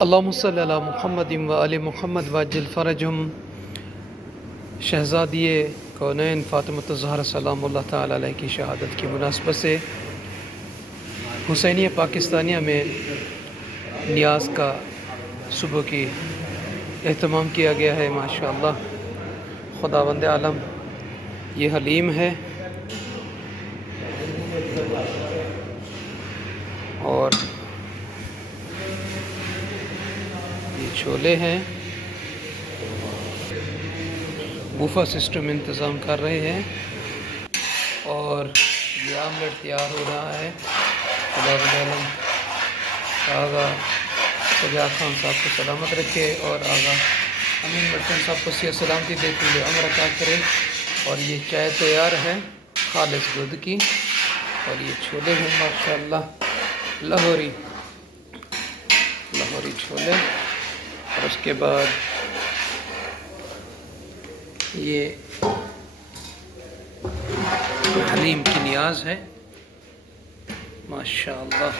اللہم صلی علی محمد و آل محمد وعجل فرجہم۔ شہزادی کونین فاطمۃ الزہرا سلام اللہ تعالی علیہ کی شہادت کی مناسبت سے حسینیہ پاکستانیہ میں نیاز کا صبح کی اہتمام کیا گیا ہے۔ ماشاءاللہ خداوند عالم یہ حلیم ہے اور یہ چھولے ہیں، بوفا سسٹم انتظام کر رہے ہیں اور یہ آملیٹ تیار ہو رہا ہے۔ خداوند عالم آغا سجاد خان صاحب کو سلامت رکھے اور آغا امین مرچن صاحب کو صحت سلامتی دیتے ہوئے عمر عطا کرے۔ اور یہ چائے تیار ہے خالص دودھ کی، اور یہ چھولے ہیں ماشاءاللہ لاہوری چھولے، اور اس کے بعد یہ حلیم کی نیاز ہے ماشاءاللہ۔